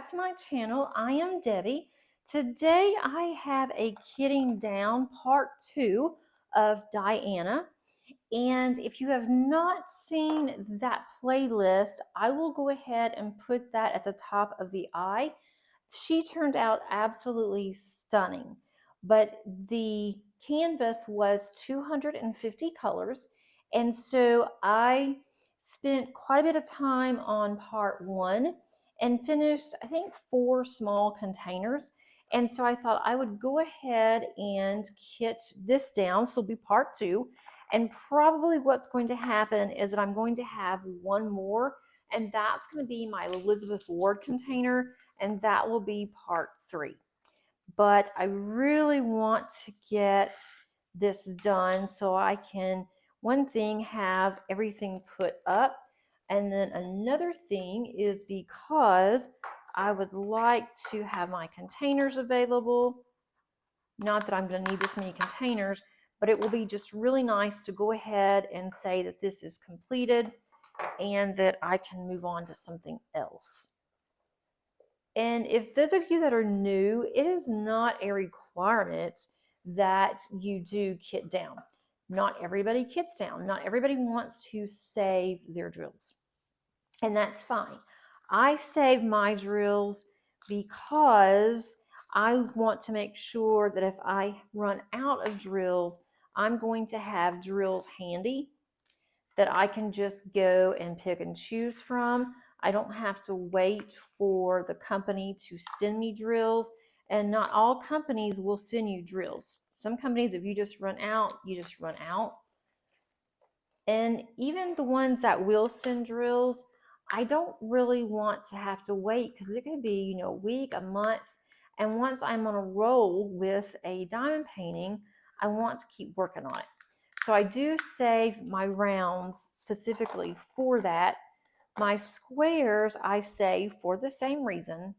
back to my channel. I am Debbie. Today I have a kitting down part 2 of Diana. And if you have not seen that playlist, I will go ahead and put that at the top of the eye. She turned out absolutely stunning, but the canvas was 250 colors. And so I spent quite a bit of time on part 1 and finished, I think, 4 small containers. And so I thought I would go ahead and kit this down. So it'll be part 2. And probably what's going to happen is that I'm going to have one more, and that's going to be my Elizabeth Ward container, and that will be part 3. But I really want to get this done so I can, one thing, have everything put up, and then another thing is because I would like to have my containers available. Not that I'm going to need this many containers, but it will be just really nice to go ahead and say that this is completed and that I can move on to something else. And if those of you that are new, it is not a requirement that you do kit down. Not everybody kits down. Not everybody wants to save their drills. And that's fine. I save my drills because I want to make sure that if I run out of drills, I'm going to have drills handy that I can just go and pick and choose from. I don't have to wait for the company to send me drills, and not all companies will send you drills. Some companies, if you just run out, you just run out. And even the ones that will send drills, I don't really want to have to wait because it could be, a week, a month. And once I'm on a roll with a diamond painting, I want to keep working on it. So I do save my rounds specifically for that. My squares I save for the same reason,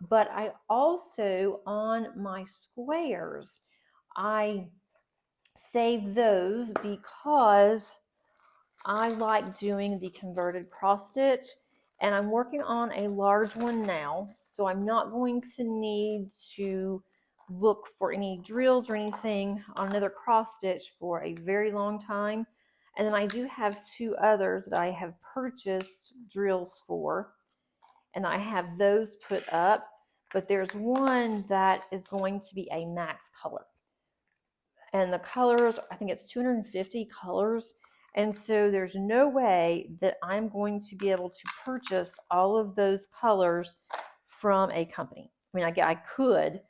but I also, on my squares, I save those because I like doing the converted cross stitch, and I'm working on a large one now, so I'm not going to need to look for any drills or anything on another cross stitch for a very long time. And then I do have 2 others that I have purchased drills for, and I have those put up, but there's one that is going to be a max color. And the colors, I think it's 250 colors. And so there's no way that I'm going to be able to purchase all of those colors from a company. I mean, I could,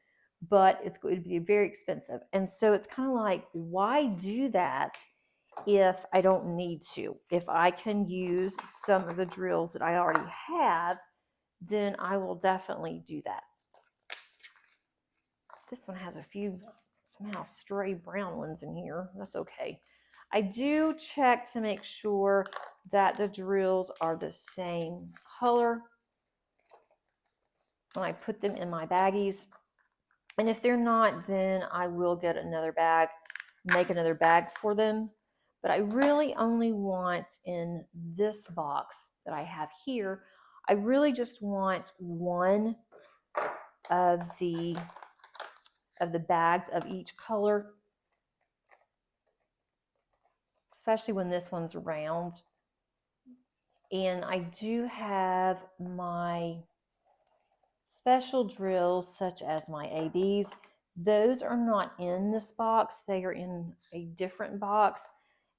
but it would be very expensive. And so it's kind of like, why do that if I don't need to? If I can use some of the drills that I already have, then I will definitely do that. This one has a few somehow stray brown ones in here. That's okay. I do check to make sure that the drills are the same color when I put them in my baggies. And if they're not, then I will get another bag, make another bag for them. But I really only want, in this box that I have here, I really just want one of the bags of each color, especially when this one's round. And I do have my special drills, such as my ABs. Those are not in this box. They are in a different box.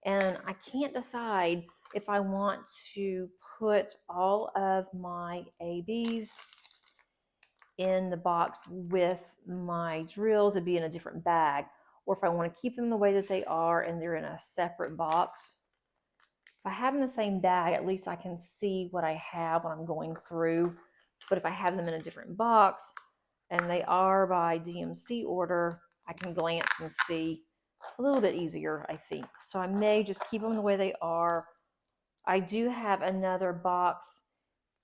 And I can't decide if I want to put all of my ABs in the box with my drills and be in a different bag, or if I want to keep them the way that they are and they're in a separate box. If I have them in the same bag, at least I can see what I have when I'm going through. But if I have them in a different box and they are by DMC order, I can glance and see a little bit easier, I think. So I may just keep them the way they are. I do have another box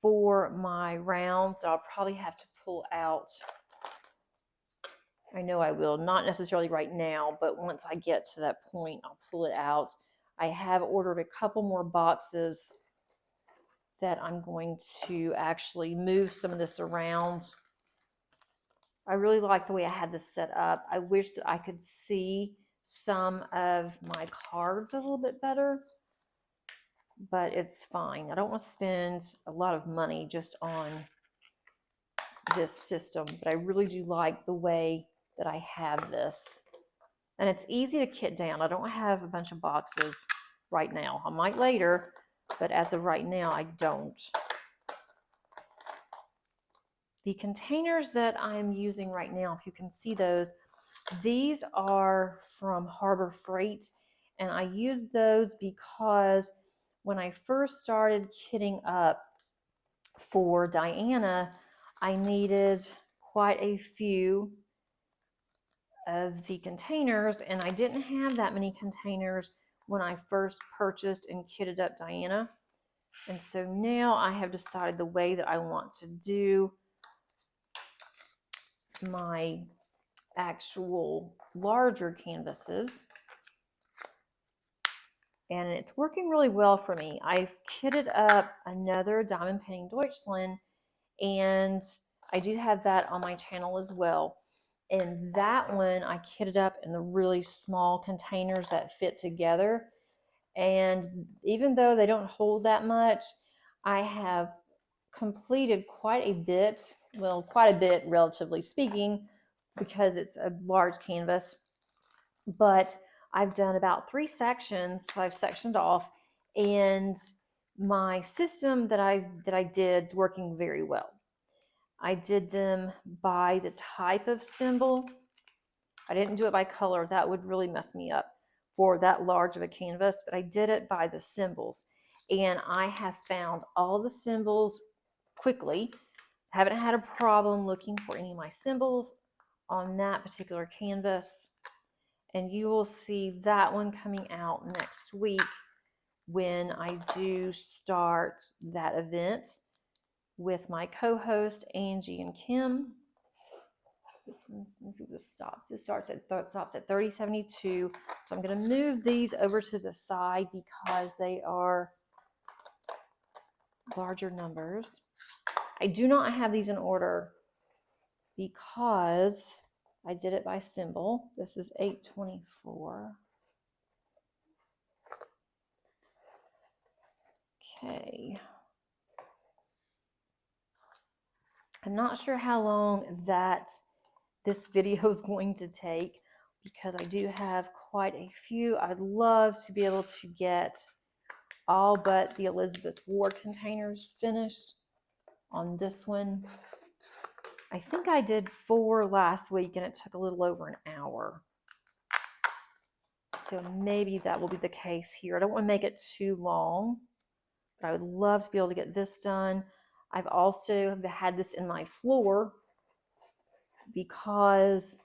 for my rounds that I'll probably have to pull out. I know I will, not necessarily right now, but once I get to that point, I'll pull it out. I have ordered a couple more boxes that I'm going to actually move some of this around. I really like the way I had this set up. I wish that I could see some of my cards a little bit better, but it's fine. I don't want to spend a lot of money just on this system, but I really do like the way that I have this. And it's easy to kit down. I don't have a bunch of boxes right now. I might later, but as of right now, I don't. The containers that I'm using right now, if you can see those, these are from Harbor Freight, and I use those because when I first started kitting up for Diana, I needed quite a few of the containers, and I didn't have that many containers when I first purchased and kitted up Diana. And so now I have decided the way that I want to do my actual larger canvases, and it's working really well for me. I've kitted up another diamond painting Deutschland, and I do have that on my channel as well. And that one I kitted up in the really small containers that fit together. And even though they don't hold that much, I have completed quite a bit, well, quite a bit relatively speaking, because it's a large canvas. But I've done about 3 sections, so I've sectioned off, and my system that I did is working very well. I did them by the type of symbol. I didn't do it by color. That would really mess me up for that large of a canvas, but I did it by the symbols. And I have found all the symbols quickly. Haven't had a problem looking for any of my symbols on that particular canvas. And you will see that one coming out next week when I do start that event with my co-host Angie and Kim. This one, let's see what this stops. This stops at 3072. So I'm going to move these over to the side because they are larger numbers. I do not have these in order because I did it by symbol. This is 824. Okay. I'm not sure how long that this video is going to take because I do have quite a few. I'd love to be able to get all but the Elizabeth Ward containers finished on this one. I think I did 4 last week and it took a little over an hour. So maybe that will be the case here. I don't want to make it too long, but I would love to be able to get this done. I've also had this in my floor because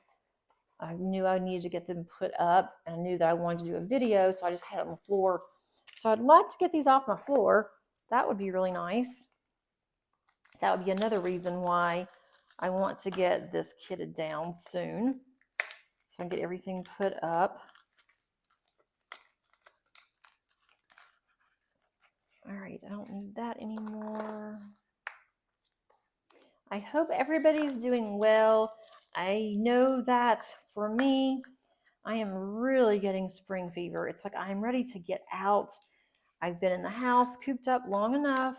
I knew I needed to get them put up, and I knew that I wanted to do a video, so I just had it on the floor. So I'd like to get these off my floor. That would be really nice. That would be another reason why I want to get this kitted down soon, so I can get everything put up. All right, I don't need that anymore. I hope everybody's doing well. I know that for me, I am really getting spring fever. It's like I'm ready to get out. I've been in the house cooped up long enough.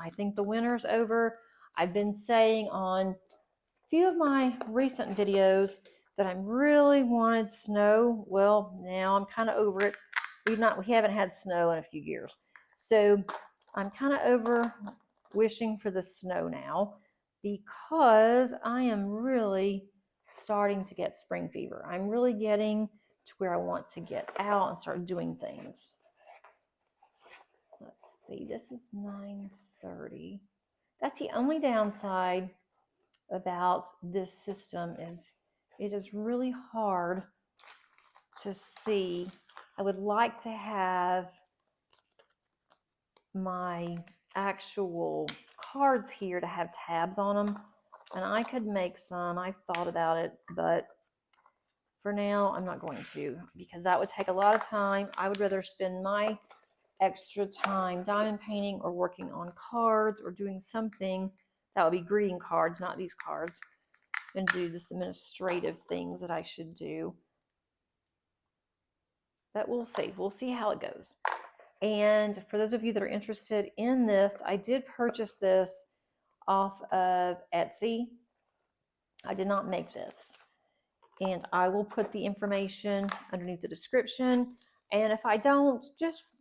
I think the winter's over. I've been saying on a few of my recent videos that I really wanted snow. Well, now I'm kind of over it. We haven't had snow in a few years. So I'm kind of over wishing for the snow now because I am really starting to get spring fever. I'm really getting to where I want to get out and start doing things. Let's see, this is 9:30. That's the only downside about this system is it is really hard to see. I would like to have my actual cards here to have tabs on them, and I could make some. I've thought about it, but for now I'm not going to because that would take a lot of time. I would rather spend my extra time diamond painting or working on cards or doing something that would be greeting cards, not these cards, and do this administrative things that I should do. But we'll see. We'll see how it goes. And for those of you that are interested in this, I did purchase this off of Etsy. I did not make this. And I will put the information underneath the description. And if I don't, just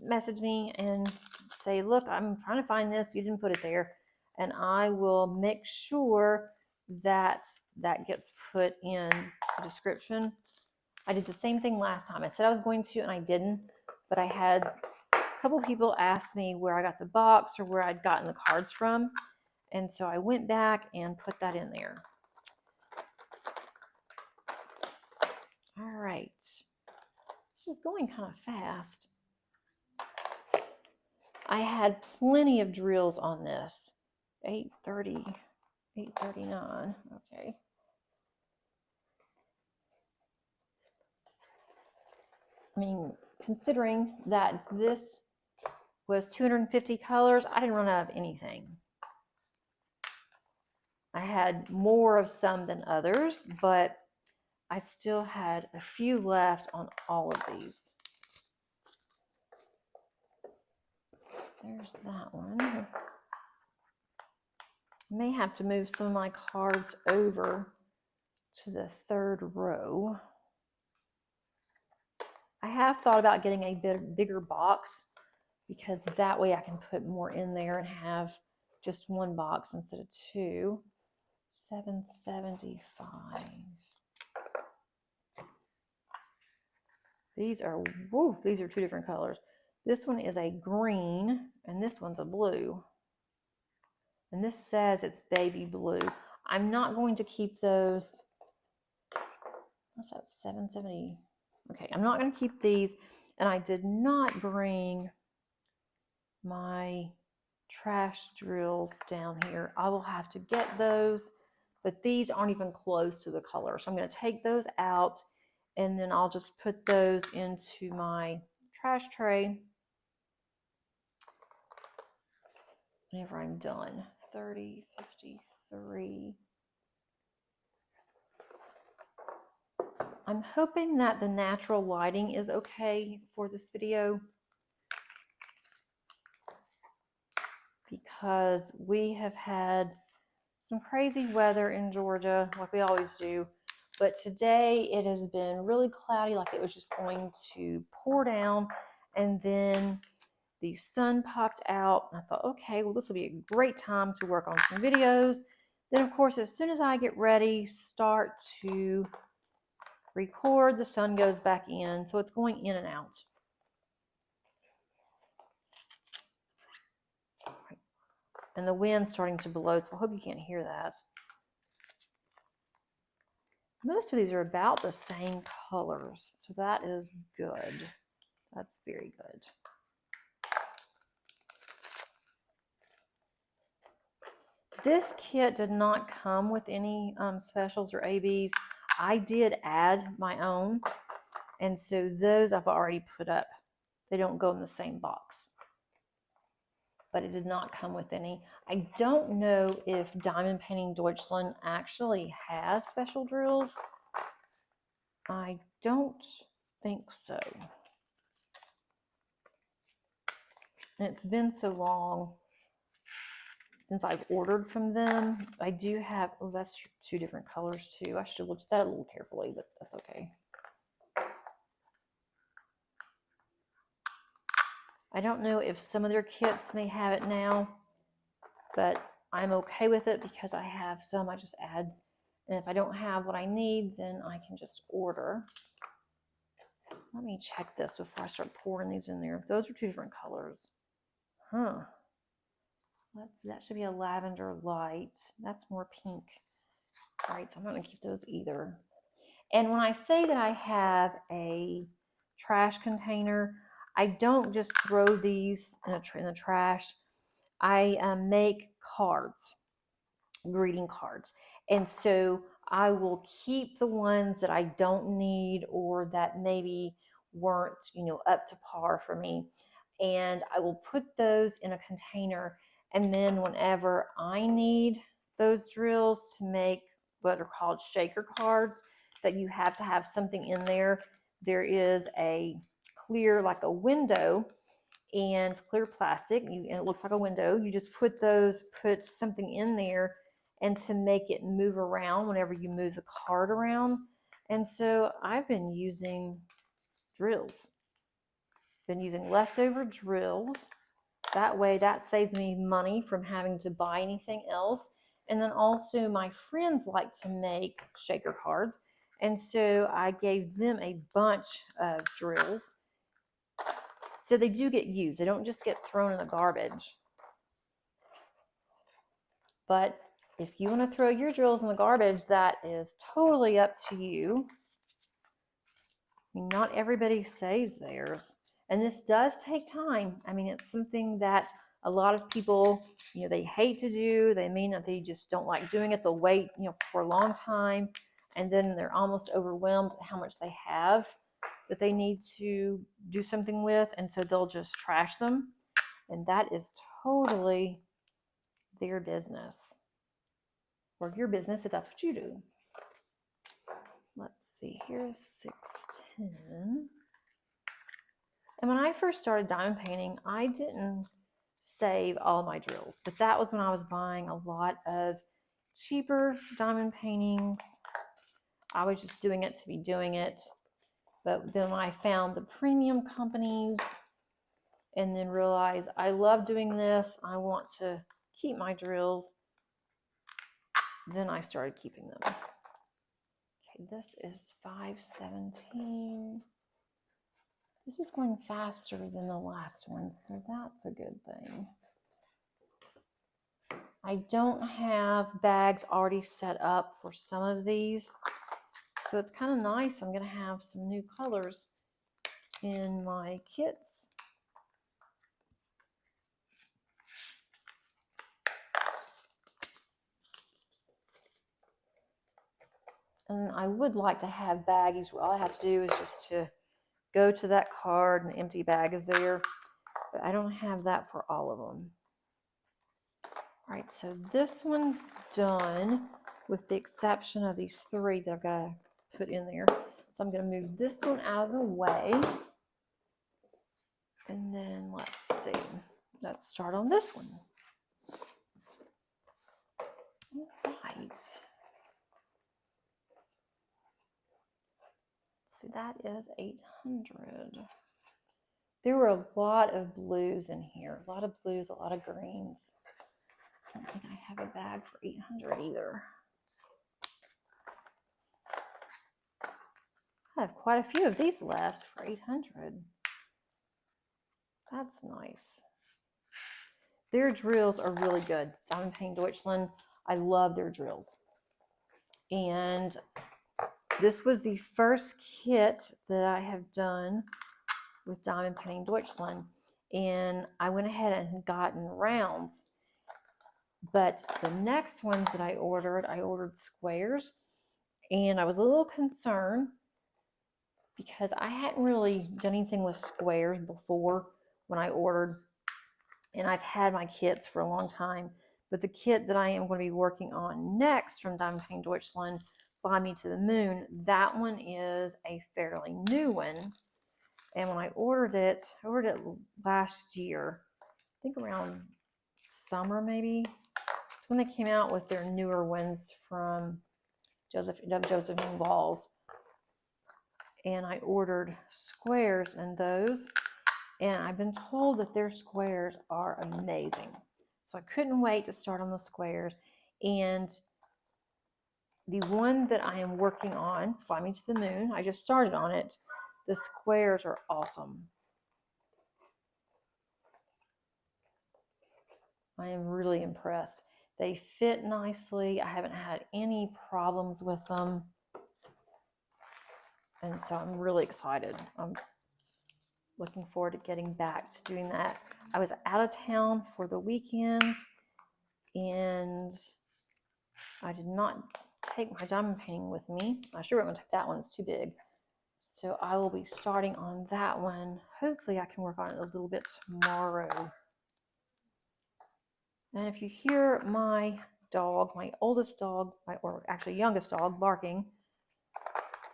message me and say, look, I'm trying to find this. You didn't put it there. And I will make sure that that gets put in the description. I did the same thing last time. I said I was going to, and I didn't. But I had a couple people ask me where I got the box or where I'd gotten the cards from. And so I went back and put that in there. All right. This is going kind of fast. I had plenty of drills on this. 8:30, 8:39. Okay. I mean, considering that this was 250 colors, I didn't run out of anything. I had more of some than others, but I still had a few left on all of these. There's that one. I may have to move some of my cards over to the third row. I have thought about getting a bit bigger box because that way I can put more in there and have just one box instead of two. $7.75. These are, woo, these are two different colors. This one is a green and this one's a blue. And this says it's baby blue. I'm not going to keep those. What's that, $7.70? Okay, I'm not going to keep these. And I did not bring my trash drills down here. I will have to get those, but these aren't even close to the color. So I'm going to take those out and then I'll just put those into my trash tray whenever I'm done. 30, 53. I'm hoping that the natural lighting is okay for this video because we have had some crazy weather in Georgia, like we always do. But today it has been really cloudy, like it was just going to pour down. And then the sun popped out. And I thought, okay, well, this will be a great time to work on some videos. Then, of course, as soon as I get ready, start to record, the sun goes back in. So it's going in and out. And the wind's starting to blow, so I hope you can't hear that. Most of these are about the same colors, so that is good. That's very good. This kit did not come with any specials or ABs. I did add my own, and so those I've already put up. They don't go in the same box, but it did not come with any. I don't know if Diamond Painting Deutschland actually has special drills. I don't think so. And it's been so long since I've ordered from them. I do have, oh, that's two different colors too. I should have looked at that a little carefully, but that's okay. I don't know if some of their kits may have it now, but I'm okay with it because I have some. I just add, and if I don't have what I need, then I can just order. Let me check this before I start pouring these in there. Those are two different colors. Huh. That should be a lavender light. That's more pink. All right, so I'm not going to keep those either. And when I say that I have a trash container, I don't just throw these in the trash. I make cards, greeting cards. And so I will keep the ones that I don't need or that maybe weren't, up to par for me. and I will put those in a container. And then whenever I need those drills to make what are called shaker cards, that you have to have something in there, there is a clear, like a window, and clear plastic, and it looks like a window. You just put something in there, and to make it move around whenever you move the card around. And so I've been using drills, been using leftover drills. That way, that saves me money from having to buy anything else. And then also, my friends like to make shaker cards, and so I gave them a bunch of drills. So they do get used. They don't just get thrown in the garbage. But if you want to throw your drills in the garbage, that is totally up to you. I mean, not everybody saves theirs. And this does take time. I mean, it's something that a lot of people, they hate to do. They mean that they just don't like doing it. They'll wait, for a long time. And then they're almost overwhelmed at how much they have that they need to do something with. And so they'll just trash them. And that is totally their business. Or your business if that's what you do. Let's see, here's 610. And when I first started diamond painting, I didn't save all my drills, but that was when I was buying a lot of cheaper diamond paintings. I was just doing it to be doing it. But then when I found the premium companies and then realized I love doing this, I want to keep my drills, then I started keeping them. Okay, this is 517. This is going faster than the last one, so that's a good thing. I don't have bags already set up for some of these, so it's kind of nice. I'm going to have some new colors in my kits. And I would like to have baggies where all I have to do is just to go to that card and an empty bag is there, but I don't have that for all of them. All right, so this one's done with the exception of these 3 that I've got to put in there. So I'm going to move this one out of the way. And then let's see, let's start on this one. All right. So that is 800. There were a lot of blues in here, a lot of blues, a lot of greens. I don't think I have a bag for 800 either. I have quite a few of these left for 800. That's nice. Their drills are really good. Diamond Painting Deutschland, I love their drills. And this was the first kit that I have done with Diamond Painting Deutschland. And I went ahead and gotten rounds. But the next ones that I ordered squares. And I was a little concerned because I hadn't really done anything with squares before when I ordered. And I've had my kits for a long time. But the kit that I am going to be working on next from Diamond Painting Deutschland, Fly Me to the Moon, that one is a fairly new one. And when I ordered it last year, I think around summer maybe. It's when they came out with their newer ones from Josephine Walls. And I ordered squares in those. And I've been told that their squares are amazing. So I couldn't wait to start on the squares. And the one that I am working on, Fly Me to the Moon, I just started on it. The squares are awesome. I am really impressed. They fit nicely. I haven't had any problems with them. And so I'm really excited. I'm looking forward to getting back to doing that. I was out of town for the weekend and I did not take my diamond painting with me. I sure wouldn't take that one, it's too big. So I will be starting on that one. Hopefully I can work on it a little bit tomorrow. And if you hear my dog, my oldest dog, or actually youngest dog, barking,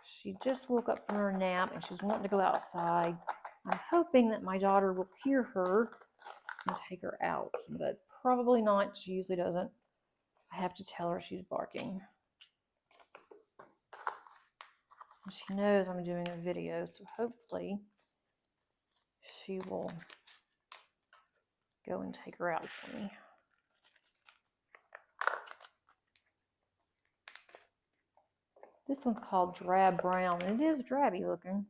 she just woke up from her nap and she's wanting to go outside. I'm hoping that my daughter will hear her and take her out, but probably not. She usually doesn't. I have to tell her she's barking. And she knows I'm doing a video, so hopefully she will go and take her out for me. This one's called Drab Brown, and it is drabby looking.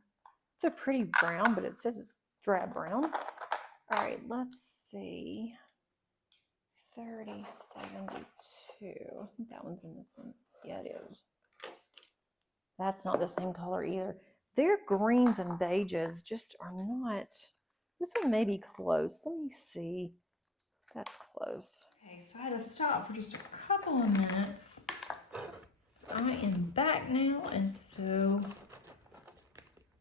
It's a pretty brown, but it says it's drab brown. All right, let's see. 3072. I think that one's in this one. Yeah, it is. That's not the same color either. Their greens and beiges just are not. This one may be close. Let me see. That's close. Okay, so I had to stop for just a couple of minutes. I am back now, and so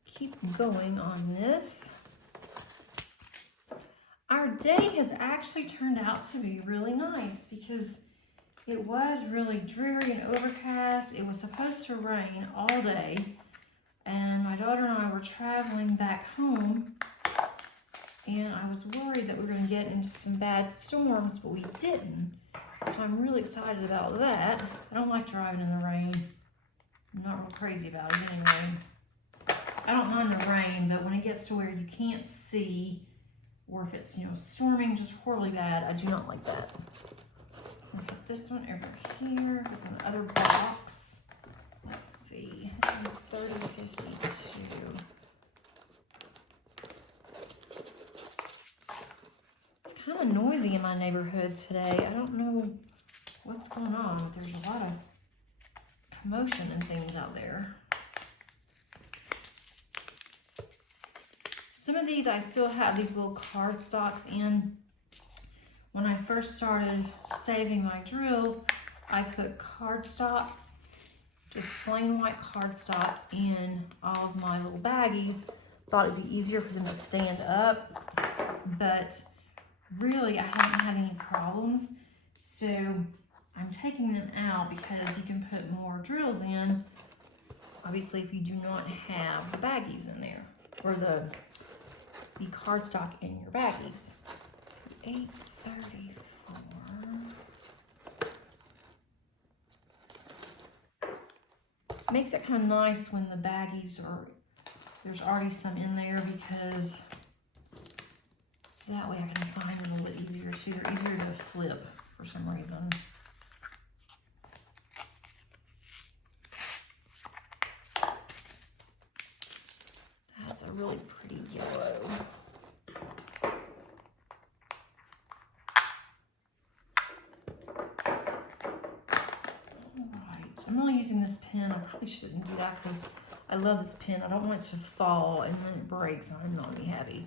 keep going on this. Our day has actually turned out to be really nice because it was really dreary and overcast. It was supposed to rain all day, and my daughter and I were traveling back home, and I was worried that we were going to get into some bad storms, but we didn't. So I'm really excited about that. I don't like driving in the rain. I'm not real crazy about it anyway. I don't mind the rain, but when it gets to where you can't see, or if it's, storming just horribly bad, I do not like that. I'm gonna put this one over here. This in the other box. Let's see. This one's 3052. It's kind of noisy in my neighborhood today. I don't know what's going on, but there's a lot of commotion and things out there. Some of these I still have these little cardstocks in. When I first started saving my drills, I put cardstock, just plain white cardstock, in all of my little baggies. Thought it'd be easier for them to stand up, but really I haven't had any problems. So I'm taking them out because you can put more drills in, obviously, if you do not have the baggies in there, or the cardstock in your baggies. 834. Makes it kind of nice when the baggies there's already some in there, because that way I can find them a little bit easier too. They're easier to flip for some reason. That's a really pretty yellow. I'm only using this pen. I probably shouldn't do that because I love this pen. I don't want it to fall and then it breaks and I'm not gonna be happy.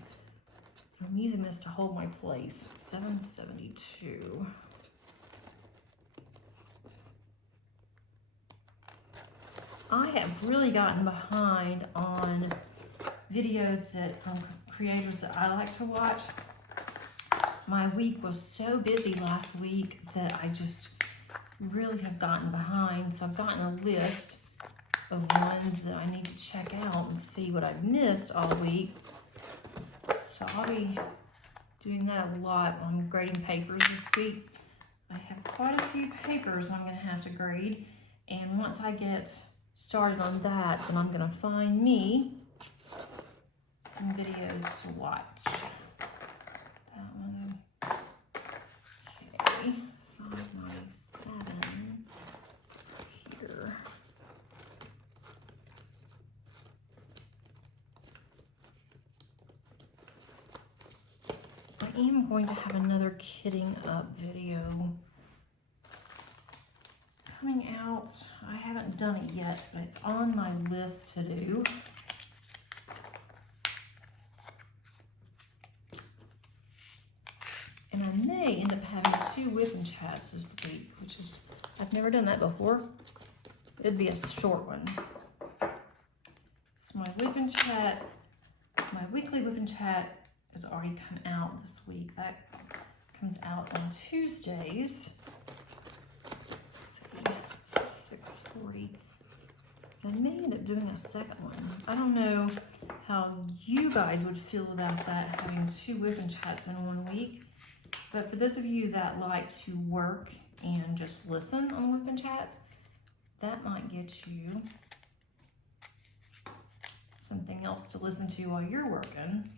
I'm using this to hold my place. 772. I have really gotten behind on videos from creators that I like to watch. My week was so busy last week that I just really have gotten behind, so I've gotten a list of ones that I need to check out and see what I've missed all week. So I'll be doing that a lot. I'm grading papers this week. I have quite a few papers I'm going to have to grade, and once I get started on that, then I'm going to find me some videos to watch. That one. Okay. 597 here. I am going to have another kitting up video coming out. I haven't done it yet, but it's on my list to do. And I may end up having 2 whipping chats this week, which is, I've never done that before. It'd be a short one. It's my whip and chat, my weekly whip and chat has already come out this week. That comes out on Tuesdays. Let's see, 6:40. I may end up doing a second one. I don't know how you guys would feel about that, having 2 whip and chats in 1 week. But for those of you that like to work and just listen on whip and chats, that might get you something else to listen to while you're working.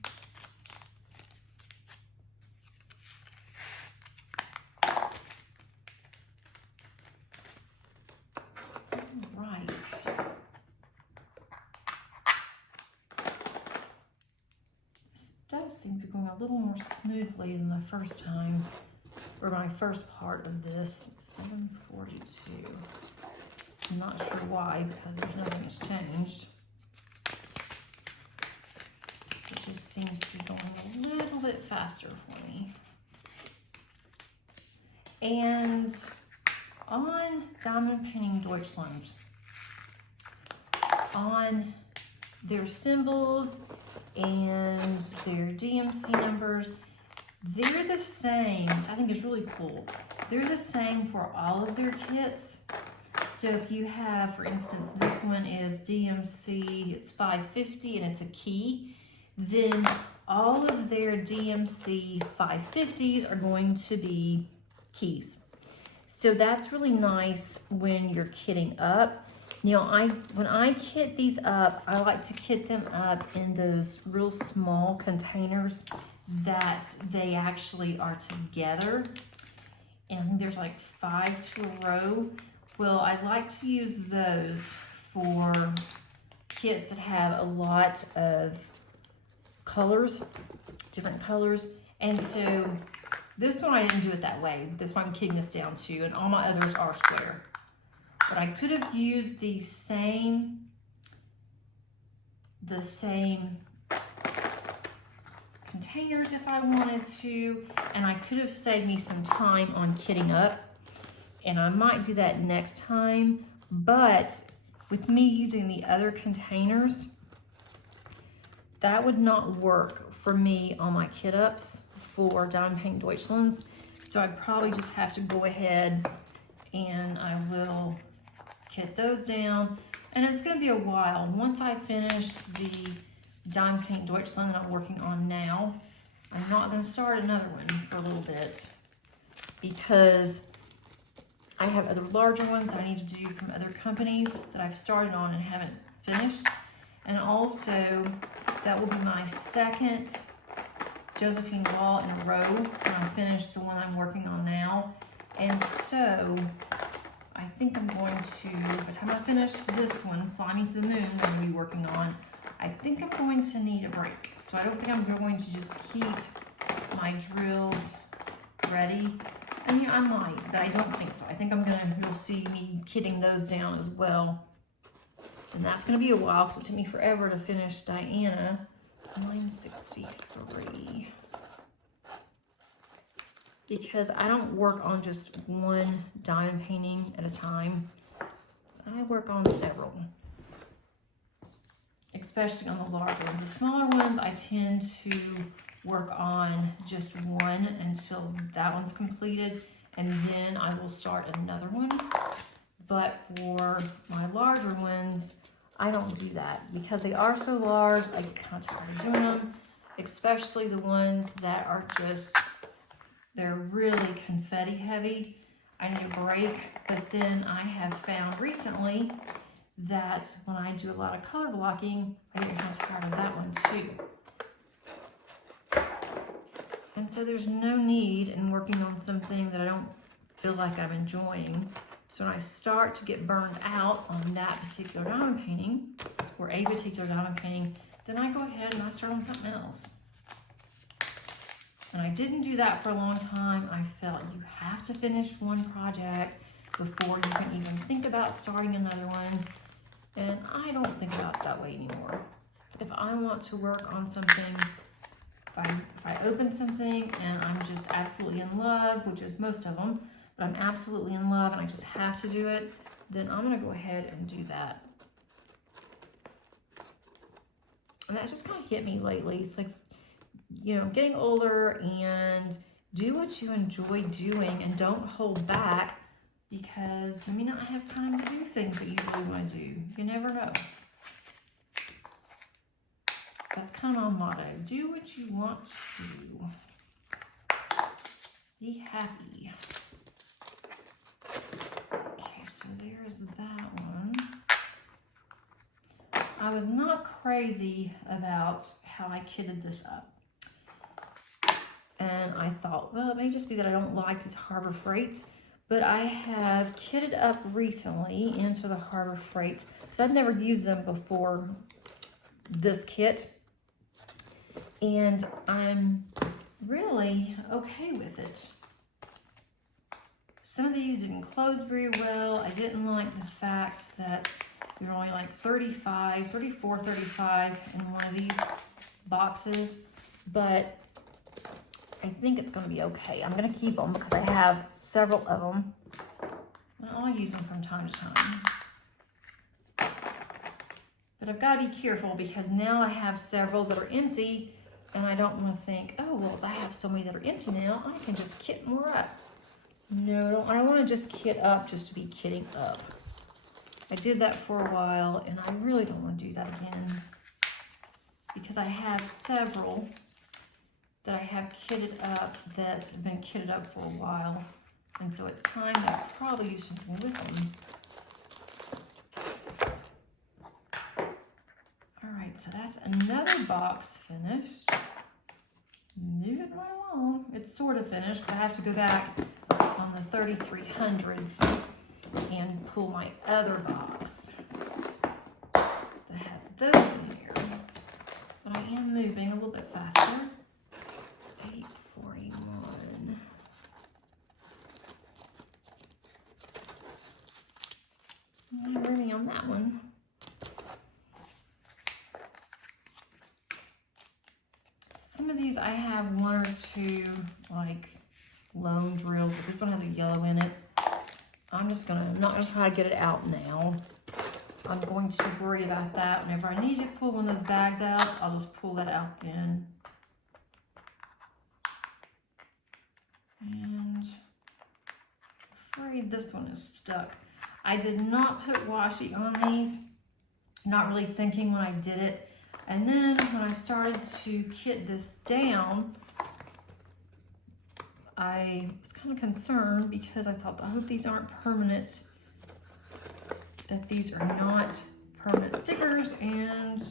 Seem to be going a little more smoothly than the first time, or my first part of this. 7:42. I'm not sure why, because there's nothing that's changed. It just seems to be going a little bit faster for me. And on Diamond Painting Deutschland, on their symbols and their DMC numbers, they're the same, which I think is really cool. They're the same for all of their kits. So if you have, for instance, this one is DMC, it's 550 and it's a key, then all of their DMC 550s are going to be keys. So that's really nice when you're kitting up. You know, when I kit these up, I like to kit them up in those real small containers that they actually are together. And I think there's like 5 to a row. Well, I like to use those for kits that have a lot of colors, different colors. And so this one I didn't do it that way. This one I'm kitting this down to, and all my others are square. But I could have used the same containers if I wanted to, and I could have saved me some time on kitting up, and I might do that next time. But with me using the other containers, that would not work for me on my kit ups for Diamond Painting Deutschlands. So I'd probably just have to go ahead and I will kit those down, and it's going to be a while. Once I finish the Diamond Painting Deutschland that I'm working on now, I'm not going to start another one for a little bit because I have other larger ones that I need to do from other companies that I've started on and haven't finished. And also, that will be my second Josephine wall in a row when I finish the one I'm working on now. And so I think I'm going to, by the time I finish this one, Fly Me to the Moon, that I'm going to be working on, I think I'm going to need a break. So I don't think I'm going to just keep my drills ready. I mean, I might, but I don't think so. I think you'll see me kitting those down as well. And that's going to be a while because it took me forever to finish Diana. 963. Because I don't work on just one diamond painting at a time. I work on several. Especially on the large ones. The smaller ones, I tend to work on just one until that one's completed, and then I will start another one. But for my larger ones, I don't do that because they are so large. I get kind of tired of doing them, especially the ones that are just, they're really confetti heavy. I need a break, but then I have found recently that when I do a lot of color blocking, I get kind of tired of that one too. And so there's no need in working on something that I don't feel like I'm enjoying. So when I start to get burned out on that particular diamond painting, or a particular diamond painting, then I go ahead and I start on something else. And I didn't do that for a long time. I felt you have to finish one project before you can even think about starting another one. And I don't think about it that way anymore. If I want to work on something, if I open something and I'm just absolutely in love, which is most of them, but I'm absolutely in love and I just have to do it, then I'm gonna go ahead and do that. And that's just kind of hit me lately. It's like, you know, getting older, and do what you enjoy doing and don't hold back, because you may not have time to do things that you really want to do. You never know. That's kind of my motto. Do what you want to do. Be happy. Okay, so there's that one. I was not crazy about how I kitted this up. And I thought, well, it may just be that I don't like these Harbor Freights, but I have kitted up recently into the Harbor Freights. So I've never used them before this kit, and I'm really okay with it. Some of these didn't close very well. I didn't like the fact that there were only like 34, 35 in one of these boxes, but I think it's going to be okay. I'm going to keep them because I have several of them, and I'll use them from time to time. But I've got to be careful because now I have several that are empty, and I don't want to think, oh, well, if I have so many that are empty now, I can just kit more up. No, I don't want to just kit up just to be kitting up. I did that for a while, and I really don't want to do that again, because I have several that I have kitted up that have been kitted up for a while, and so it's time to probably do something with them. Alright, so that's another box finished. Moving right along. It's sort of finished, but I have to go back on the 3300s and pull my other box that has those in here. But I am moving a little bit faster. It's 841. I'm moving on that one. Some of these I have one or two like lone drills. This one has a yellow in it. I'm not gonna try to get it out now. I'm going to worry about that whenever I need to pull one of those bags out. I'll just pull that out then. And I'm afraid this one is stuck. I did not put washi on these, not really thinking when I did it. And then when I started to kit this down, I was kind of concerned because I thought, I hope these aren't permanent, that these are not permanent stickers and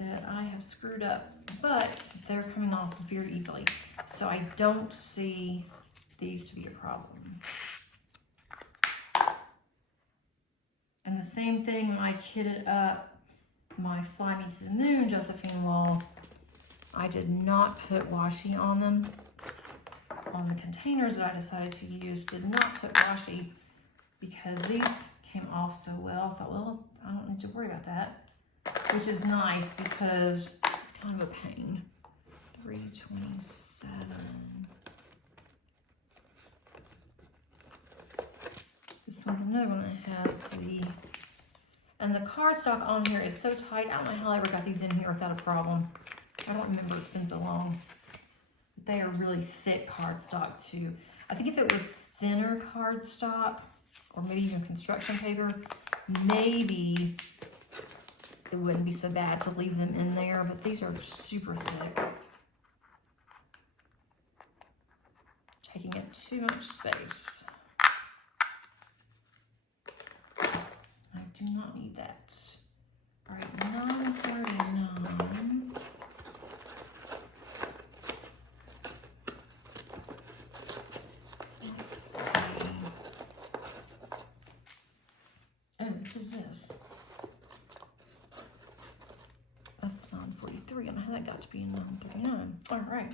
that I have screwed up, but they're coming off very easily. So I don't see these to be a problem. And the same thing when I kitted up my Fly Me to the Moon Josephine wall, I did not put washi on them. On the containers that I decided to use, did not put washi because these came off so well. I thought, well, I don't need to worry about that, which is nice because it's kind of a pain. 327. This one's another one that has and the cardstock on here is so tight. I don't know how I ever got these in here without a problem. I don't remember, it's been so long. They are really thick cardstock too. I think if it was thinner cardstock, or maybe even construction paper, maybe it wouldn't be so bad to leave them in there, but these are super thick. Taking up too much space. I do not need that. All right, 939. Let's see. Oh, what is this? That's 943. I don't know how that got to be in 939. All right.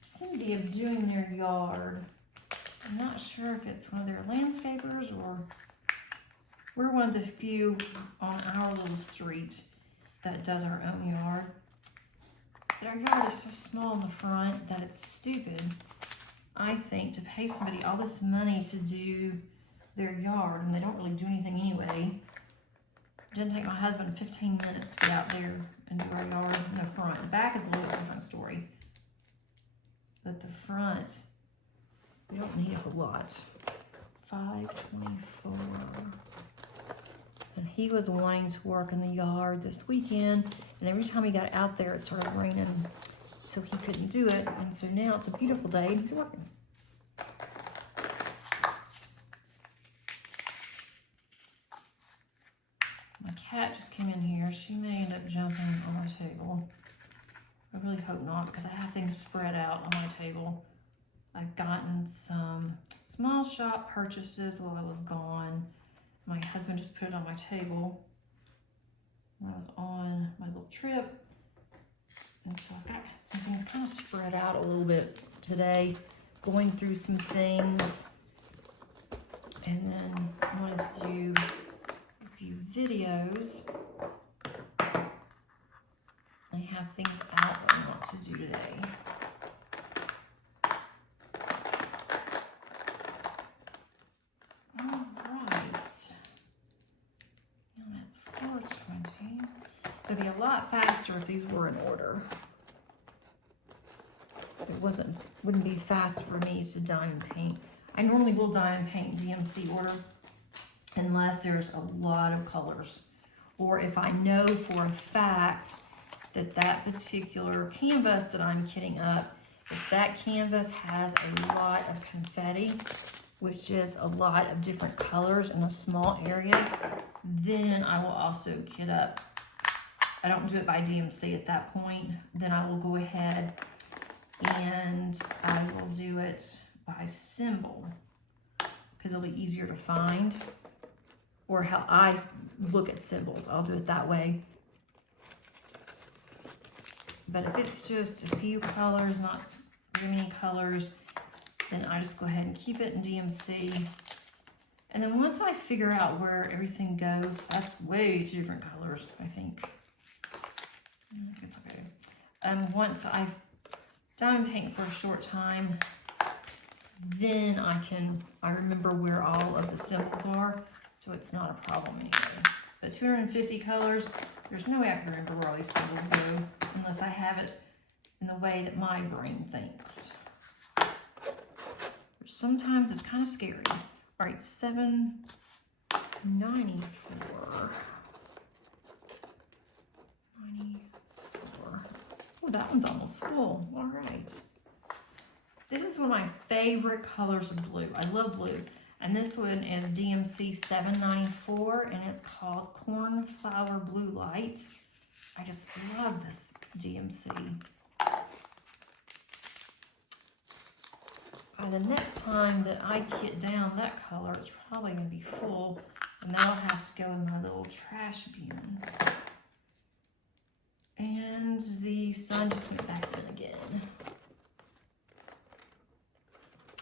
Cindy is doing their yard. I'm not sure if it's one of their landscapers or we're one of the few on our little street that does our own yard. But our yard is so small in the front that it's stupid, I think, to pay somebody all this money to do their yard, and they don't really do anything anyway. It didn't take my husband 15 minutes to get out there and do our yard in the front. The back is a little different story. But the front, we don't need a whole lot. 524. And he was wanting to work in the yard this weekend, and every time he got out there, it started raining, so he couldn't do it. And so now it's a beautiful day, and he's working. My cat just came in here. She may end up jumping on my table. I really hope not, because I have things spread out on my table. I've gotten some small shop purchases while I was gone. My husband just put it on my table when I was on my little trip. And so I've got some things kind of spread out a little bit today, going through some things. And then I wanted to do a few videos. I have things out that I want to do today. It'd be a lot faster if these were in order. It wouldn't be fast for me to diamond paint. I normally will diamond paint DMC order unless there's a lot of colors, or if I know for a fact that that particular canvas that I'm kitting up, if that canvas has a lot of confetti, which is a lot of different colors in a small area, then I will also kit up. I don't do it by DMC at that point. Then I will go ahead and I will do it by symbol, because it'll be easier to find, or how I look at symbols. I'll do it that way. But if it's just a few colors, not very many colors, then I just go ahead and keep it in DMC. And then once I figure out where everything goes, that's way too different colors, I think. It's okay. Once I've diamond paint for a short time, then I remember where all of the symbols are, so it's not a problem anyway. But 250 colors, there's no way I can remember where all these symbols go unless I have it in the way that my brain thinks. Which sometimes is kind of scary. All right, 794. 94. Oh, that one's almost full. All right. This is one of my favorite colors of blue. I love blue. And this one is DMC 794, and it's called Cornflower Blue Light. I just love this DMC. The next time that I kit down that color, it's probably going to be full, and that'll have to go in my little trash bin. And the sun just went back in again.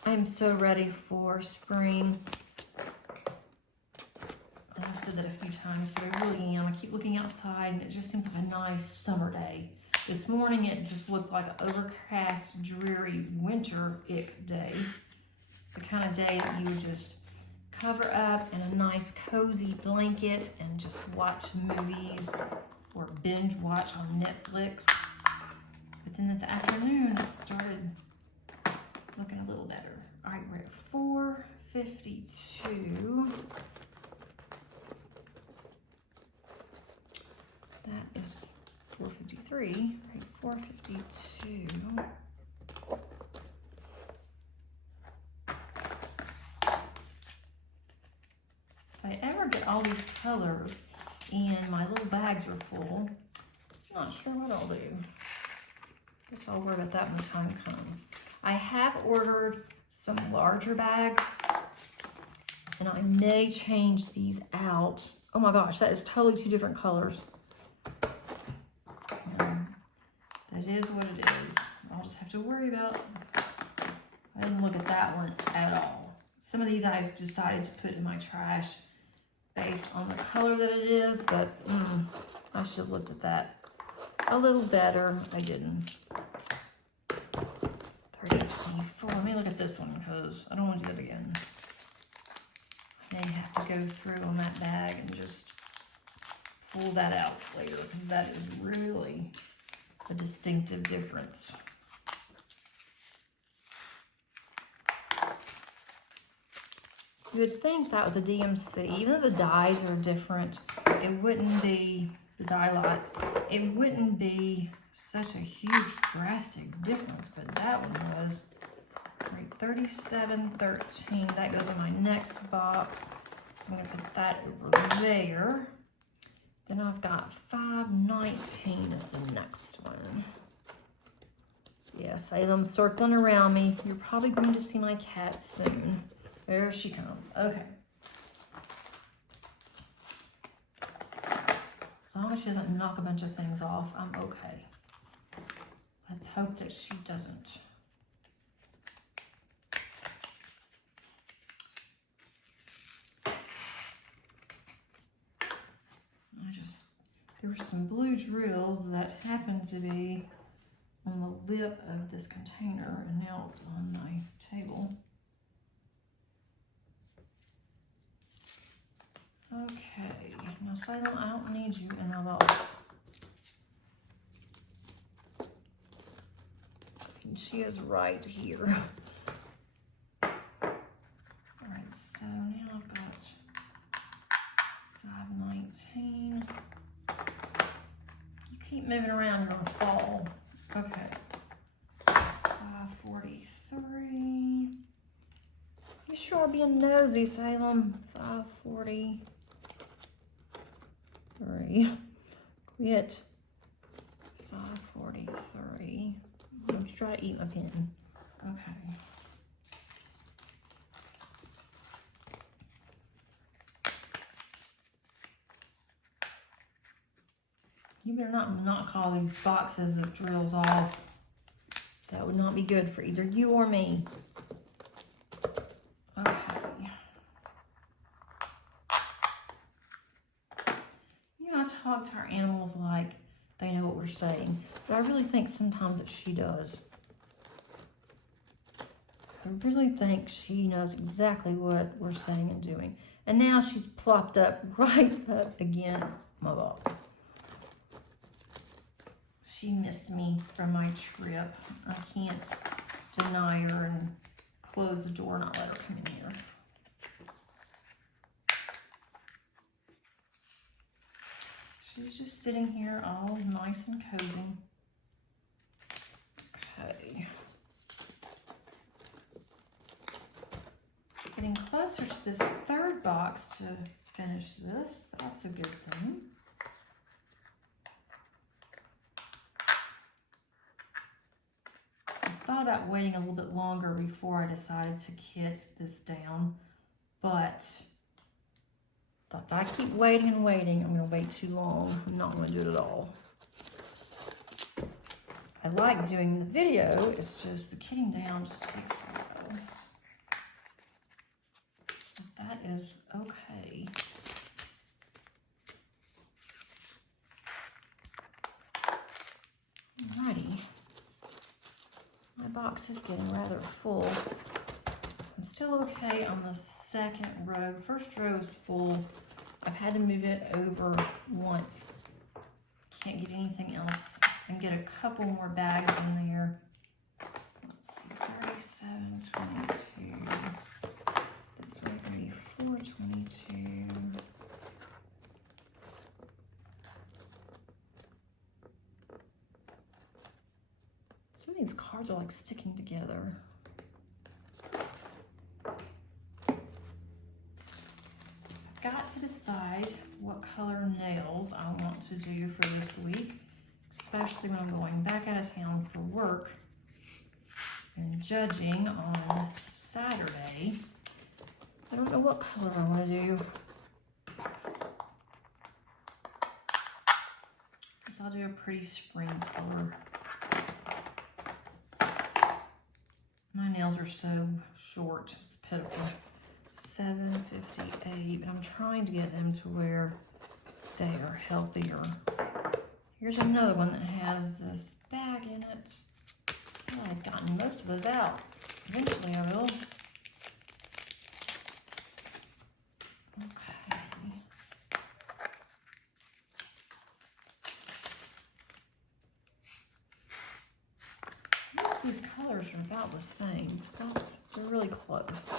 I'm so ready for spring. I've said that a few times, but I really am. I keep looking outside, and it just seems like a nice summer day. This morning, it just looked like an overcast, dreary, winter-ick day. The kind of day that you would just cover up in a nice, cozy blanket and just watch movies or binge watch on Netflix. But then this afternoon, it started looking a little better. All right, we're at 452. That is 453, right, 452. If I ever get all these colors and my little bags are full, I'm not sure what I'll do. Guess I'll worry about that when the time comes. I have ordered some larger bags, and I may change these out. Oh my gosh, that is totally two different colors. That is what it is. I'll just have to worry about. I didn't look at that one at all. Some of these I've decided to put in my trash based on the color that it is, but I should have looked at that a little better. I didn't. It's 3024. Let me look at this one because I don't want to do that again. I may have to go through on that bag and just pull that out later because that is really a distinctive difference. You would think that with the DMC, even though the dyes are different, it wouldn't be, the dye lots, it wouldn't be such a huge drastic difference, but that one was. Right, 37.13, that goes in my next box, so I'm going to put that over there. Then I've got 5.19 is the next one. Yeah, Salem's circling around me. You're probably going to see my cat soon. There she comes. Okay. As long as she doesn't knock a bunch of things off, I'm okay. Let's hope that she doesn't. There were some blue drills that happened to be on the lip of this container, and now it's on my table. Okay, now Salem, I don't need you in my box. And she is right here. Alright, so now I've got 5.19. Keep moving around, you're gonna fall. Okay. 5.43. You sure being nosy, Salem. 5.43. Quit. 5.43. I'm just trying to eat my pen. Okay. You better not knock all these boxes of drills off. That would not be good for either you or me. Okay. You know, I talk to our animals like they know what we're saying, but I really think sometimes that she does. I really think she knows exactly what we're saying and doing. And now she's plopped up right up against my box. She missed me from my trip. I can't deny her and close the door and not let her come in here. She's just sitting here all nice and cozy. Okay. Getting closer to this third box to finish this. That's a good thing. I thought about waiting a little bit longer before I decided to kit this down, but if I keep waiting and waiting, I'm going to wait too long. I'm not going to do it at all. I like doing the video, it's just the kitting down just takes a while. But that is okay. Alrighty. My box is getting rather full. I'm still okay on the second row. First row is full. I've had to move it over once. Can't get anything else. And get a couple more bags in there. Let's see, 37.22. That's right, 34.22. Some of these cards are like sticking together. I've got to decide what color nails I want to do for this week, especially when I'm going back out of town for work and judging on Saturday. I don't know what color I want to do. Guess I'll do a pretty spring color. My nails are so short, it's pitiful. 7.58, but I'm trying to get them to where they are healthier. Here's another one that has this bag in it. Well, I've gotten most of those out. Eventually I will. Okay. colors are about the same. They're really close. So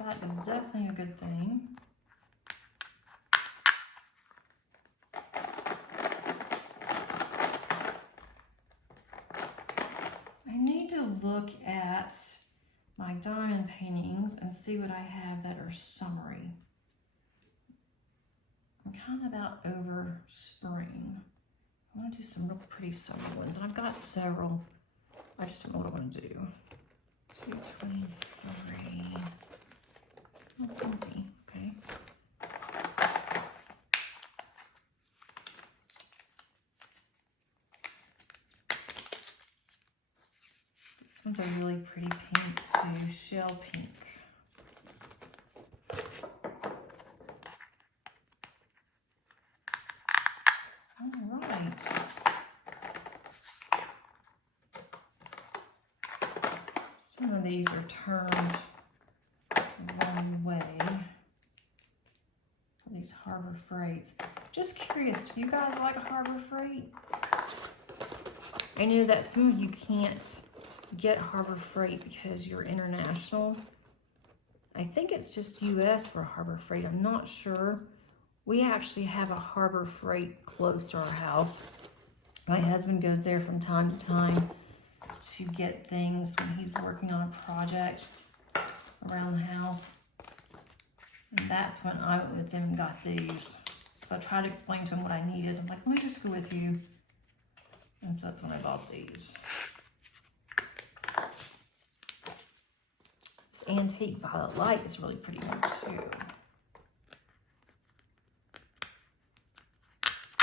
that is definitely a good thing. I need to look at my diamond paintings and see what I have that are summery. I'm kind of about over spring. I want to do some real pretty summer ones, and I've got several. I just don't know what I want to do. 223. That's empty. Okay. This one's a really pretty pink too, shell pink. All right. Some of these are turned one way. These Harbor Freights. Just curious, do you guys like a Harbor Freight? I know that some of you can't get Harbor Freight because you're international. I think it's just US for Harbor Freight. I'm not sure. We actually have a Harbor Freight close to our house. My husband goes there from time to time to get things when he's working on a project around the house. And that's when I went with them and got these. So I tried to explain to him what I needed. I'm like, let me just go with you. And so that's when I bought these. This antique violet light is a really pretty one too.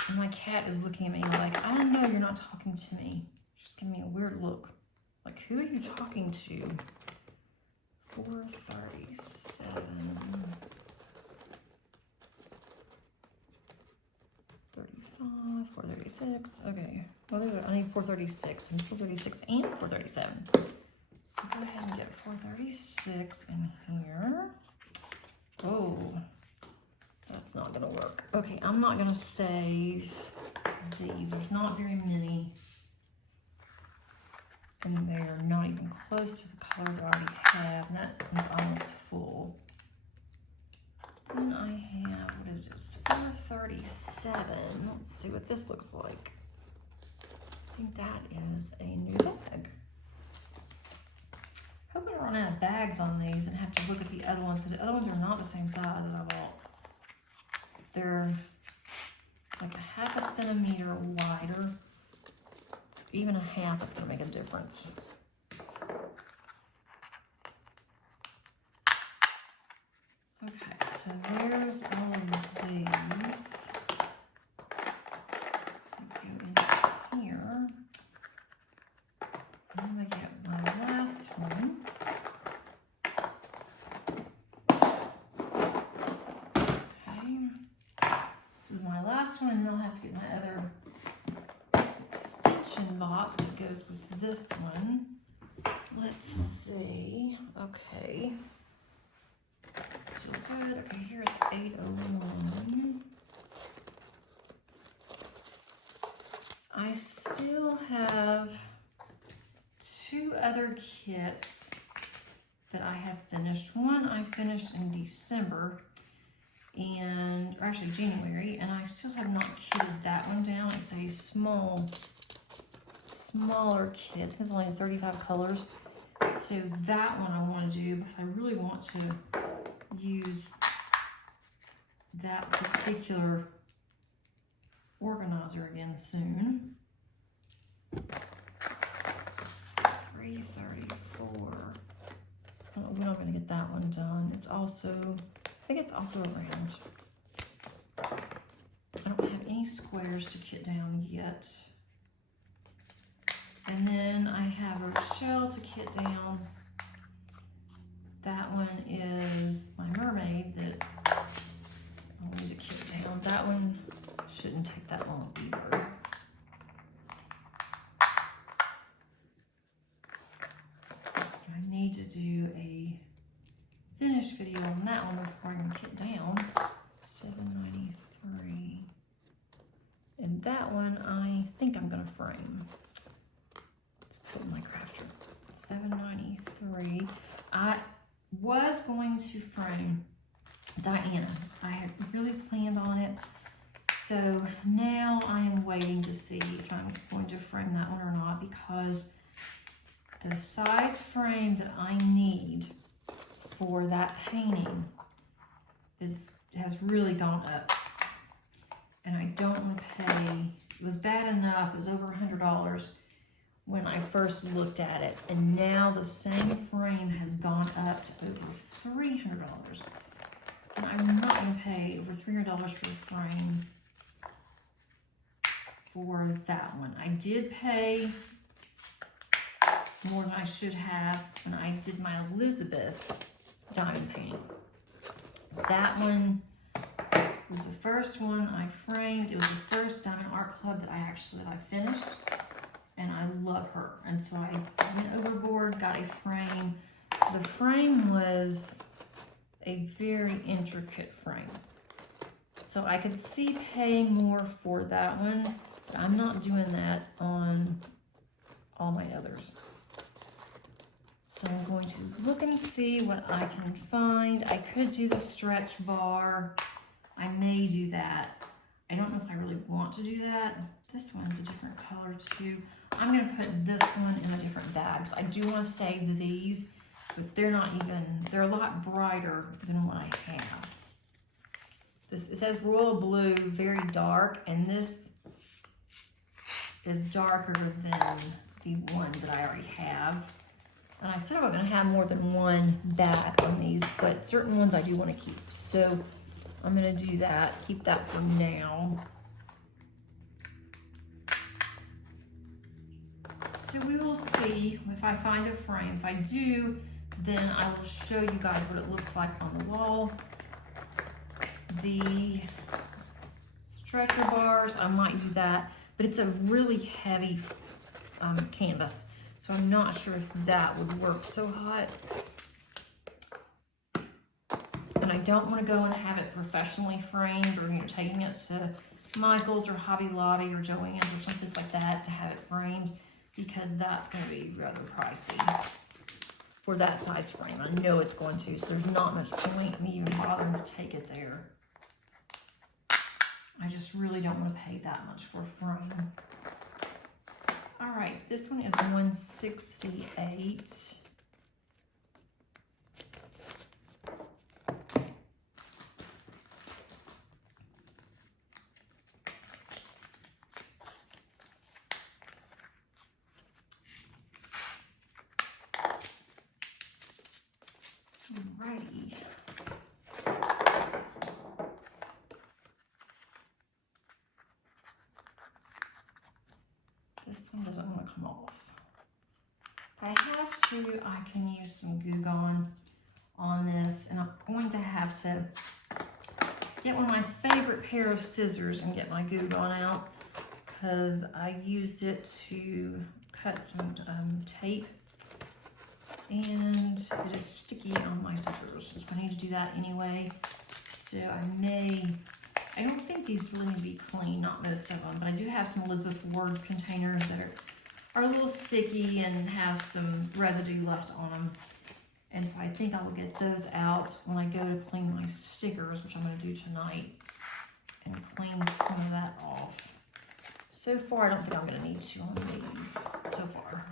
And my cat is looking at me like, I don't know, you're not talking to me. She's giving me a weird look. Like, who are you talking to? 437. 35, 436. Okay. Well, I need 436. And 436 and 437. So go ahead and get 436 in here. Oh. That's not gonna work. Okay, I'm not gonna save these. There's not very many. And they're not even close to the color I already have. And that one's almost full. Then I have, what is this? 437. Let's see what this looks like. I think that is a new bag. Hope I don't run out of bags on these and have to look at the other ones, because the other ones are not the same size that I bought. They're like a 1/2 centimeter wider. So even a half, it's gonna make a difference. Okay, so there's all of these. Go in here. And I get my last one. My last one, and then I'll have to get my other extension box that goes with this one. Let's see. Okay. Still good. Okay, here's 801. I still have 2 other kits that I have finished. One I finished in December. Or actually January, and I still have not kitted that one down. It's a smaller kit. It's only 35 colors. So that one I want to do because I really want to use that particular organizer again soon. 334. Oh, we're not going to get that one done. It's also, I think it's also around. I don't have any squares to kit down yet. And then I have a shell to kit down. That one is my mermaid that I'll need to kit down. That one shouldn't take that long either. I need to do a finish video on that one before I can kit down. 793. And that one I think I'm gonna frame. Let's put in my crafter. $7.93. I was going to frame Diana. I had really planned on it. So now I am waiting to see if I'm going to frame that one or not, because the size frame that I need for that painting has really gone up. And I don't want to pay, it was bad enough, it was over $100 when I first looked at it. And now the same frame has gone up to over $300. And I'm not going to pay over $300 for the frame for that one. I did pay more than I should have when I did my Elizabeth diamond painting. That one was the first one I framed. It was the first Diamond Art Club that I finished, and I love her. And so I went overboard, got a frame. The frame was a very intricate frame. So I could see paying more for that one, but I'm not doing that on all my others. So I'm going to look and see what I can find. I could do the stretch bar. I may do that. I don't know if I really want to do that. This one's a different color too. I'm gonna put this one in a different bag. So I do want to save these, but they're not even, they're a lot brighter than what I have. This, it says royal blue, very dark, and this is darker than the one that I already have. And I said I was going to have more than one bag on these, but certain ones I do want to keep. So I'm going to do that, keep that for now. So we will see if I find a frame. If I do, then I will show you guys what it looks like on the wall. The stretcher bars, I might do that, but it's a really heavy canvas. So I'm not sure if that would work so hot. And I don't want to go and have it professionally framed, or taking it to Michael's or Hobby Lobby or Joann's or something like that to have it framed, because that's going to be rather pricey for that size frame. I know it's going to, so there's not much point in me even bothering to take it there. I just really don't want to pay that much for a frame. All right, this one is $168. Alrighty. This one doesn't want to come off. If I have to, I can use some Goo Gone on this, and I'm going to have to get one of my favorite pair of scissors and get my Goo Gone out, because I used it to cut some tape, and it is sticky on my scissors, so I need to do that anyway. So I don't think these really need to be clean, not most of them, but I do have some Elizabeth Ward containers that are a little sticky and have some residue left on them. And so I think I will get those out when I go to clean my stickers, which I'm going to do tonight, and clean some of that off. So far, I don't think I'm going to need to on these, so far.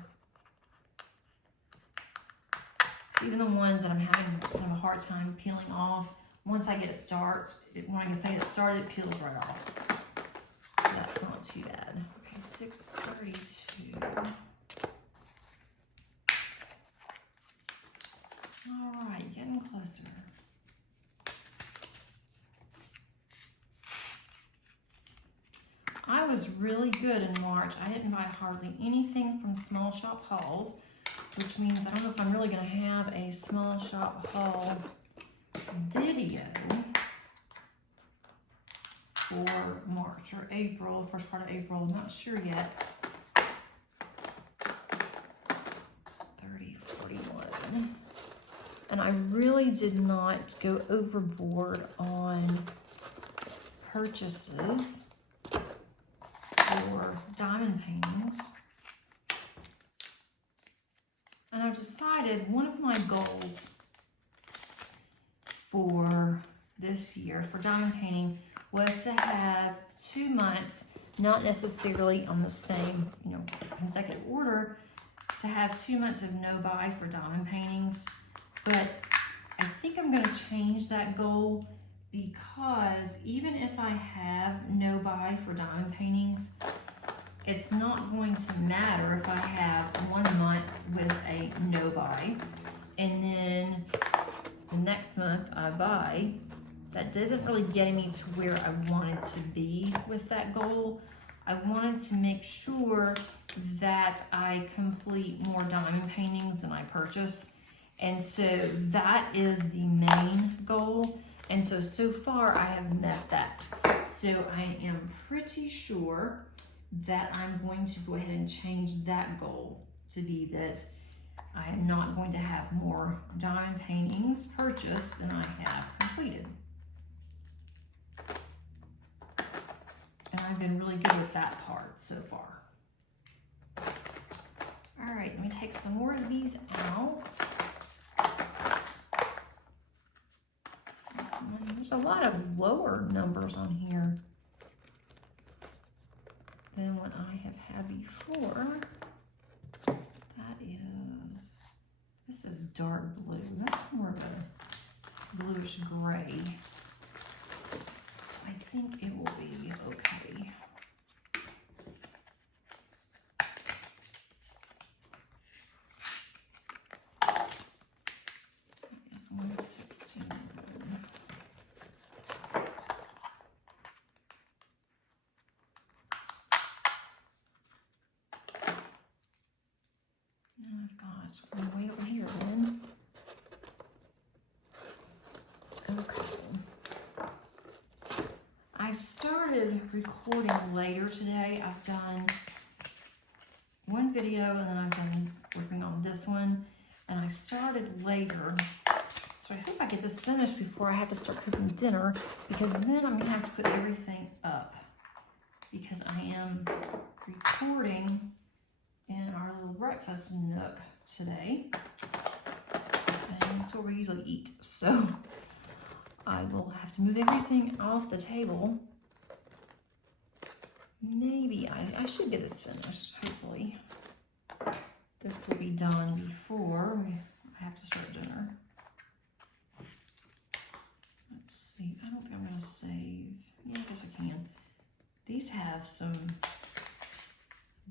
Even the ones that I'm having kind of a hard time peeling off, once I get it when I can say it started, it peels right off. So that's not too bad. Okay, 632. All right, getting closer. I was really good in March. I didn't buy hardly anything from small shop hauls, which means I don't know if I'm really going to have a small shop haul video for March or April, first part of April. I'm not sure yet. 30, 41. And I really did not go overboard on purchases for diamond paintings. And I I've decided one of my goals for this year for diamond painting was to have 2 months, not necessarily on the same, consecutive order, to have 2 months of no buy for diamond paintings. But I think I'm going to change that goal, because even if I have no buy for diamond paintings, it's not going to matter if I have 1 month with a no buy and then the next month I buy. That doesn't really get me to where I wanted to be with that goal. I wanted to make sure that I complete more diamond paintings than I purchase. And so that is the main goal. And so far I have met that. So I am pretty sure that I'm going to go ahead and change that goal to be that I am not going to have more diamond paintings purchased than I have completed. And I've been really good with that part so far. All right, let me take some more of these out. There's a lot of lower numbers on here than what I have had before. This is dark blue. That's more of a bluish gray. I think it will be okay. I guess 116. And I've got one way over here then. Okay. I started recording later today. I've done one video and then I've been working on this one, and I started later. So I hope I get this finished before I have to start cooking dinner, because then I'm gonna have to put everything up, because I am recording in our little breakfast nook today. And that's where we usually eat. So I will have to move everything off the table. Maybe I should get this finished, hopefully. This will be done before I have to start dinner. Let's see, I don't think I'm gonna save. Yeah, I guess I can. These have a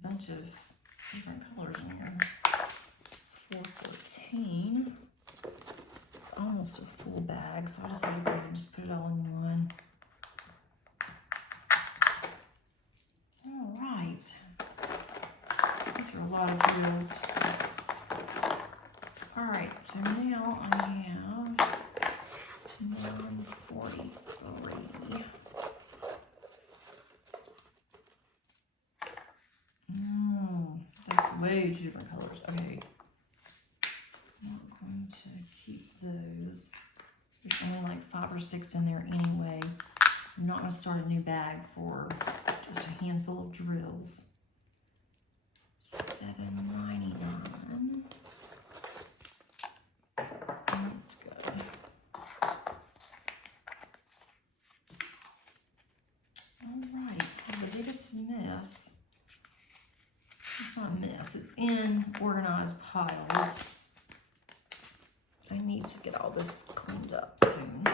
bunch of different colors in here. 414. It's almost a full bag, so I decided to go ahead and just put it all in one. All right. These are a lot of drills. All right, so now I have 143. That's way too different colors. Okay. I'm not going to keep those. There's only like 5 or 6 in there anyway. I'm not going to start a new bag for just a handful of drills. $7.99. That's good. Alright, the biggest mess. It's not a mess, it's in organized piles. I need to get all this cleaned up soon.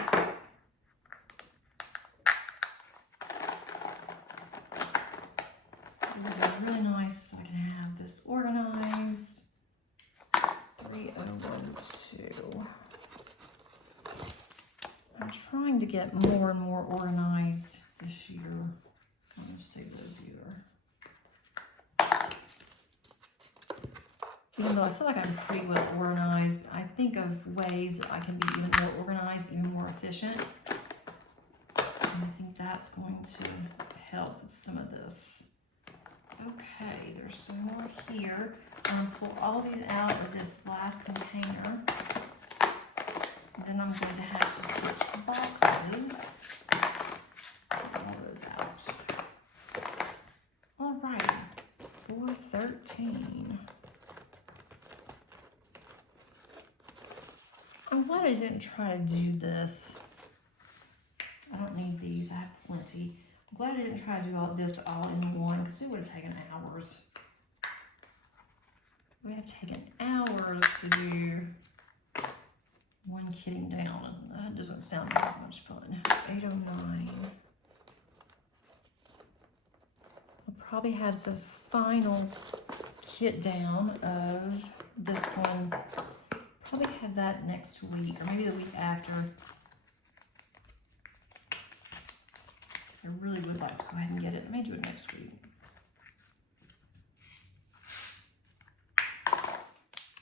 It would be really nice so I can have this organized. 3012. I'm trying to get more and more organized this year. I'm going to save those either. Even though I feel like I'm pretty well organized, I think of ways that I can be even more organized, even more efficient. And I think that's going to help with some of this. Okay, there's some more here. I'm going to pull all these out of this last container. And then I'm going to have to switch boxes. Pull all those out. All right, 413. I'm glad I didn't try to do this. I don't need these, I have plenty. I'm glad I didn't try to do all this all in one because it would have taken hours. It would have taken hours to do one kitting down. That doesn't sound that much fun. 809. I'll probably have the final kit down of this one. Probably have that next week or maybe the week after. I really would like to go ahead and get it. I may do it next week.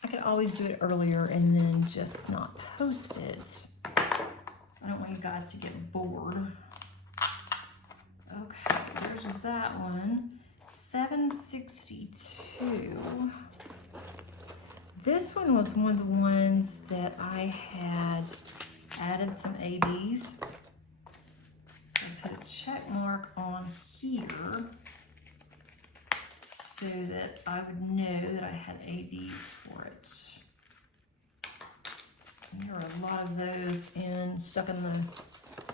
I could always do it earlier and then just not post it. I don't want you guys to get bored. Okay, there's that one. 762. This one was one of the ones that I had added some ABs. So I put a check mark on here so that I would know that I had ABs for it. And there are a lot of those stuck in the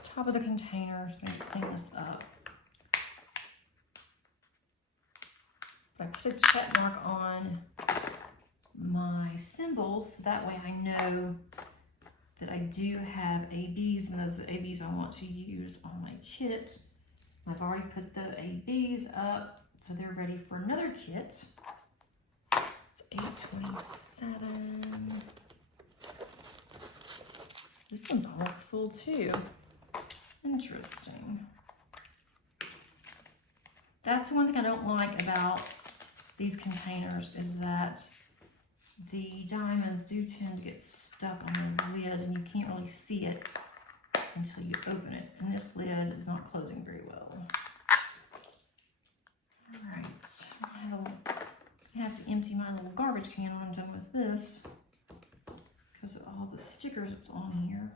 top of the container. So I'm going to clean this up. I put a check mark on my symbols so that way I know that I do have ABs, and those are the ABs I want to use on my kit. I've already put the ABs up, so they're ready for another kit. It's 827. This one's almost full too. Interesting. That's one thing I don't like about these containers is that the diamonds do tend to get stuck on the lid and you can't really see it until you open it. And this lid is not closing very well. Alright, I have to empty my little garbage can when I'm done with this because of all the stickers that's on here.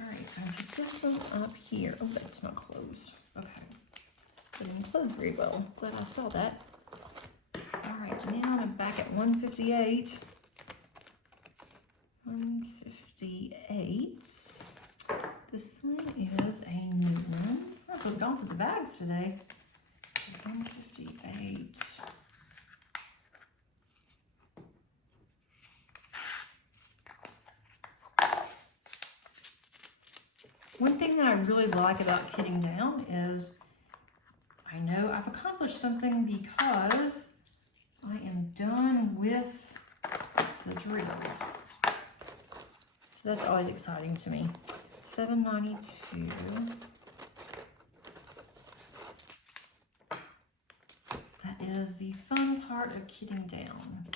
Alright, so I'm going to put this one up here. Oh, that's not closed. Okay. It didn't close very well. Glad I saw that. Alright, now I'm back at 158. 158. This one is a new one. I've really gone through the bags today. 158. One thing that I really like about kitting down is I know I've accomplished something because I am done with the drills. So that's always exciting to me. 792. That is the fun part of kitting down.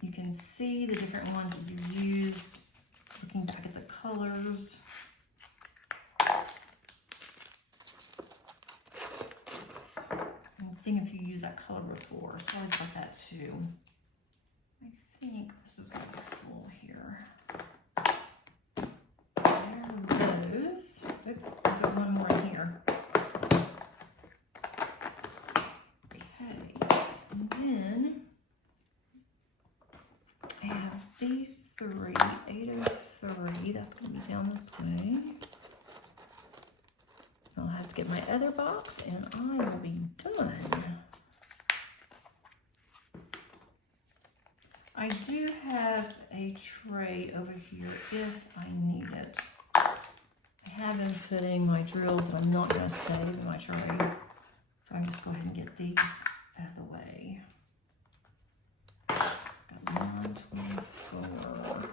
You can see the different ones that you use, looking back at the colors. And seeing if you use that color before. So I always like that too. I think this is going to be full here. There goes. Oops, I've got one more in here. Okay, and then I have these three, 803, that's going to be down this way. I'll have to get my other box and I will be done. I do have a tray over here if I need it. I have been putting my drills that I'm not going to save in my tray. So I'm just go ahead and get these out of the way. Got 124.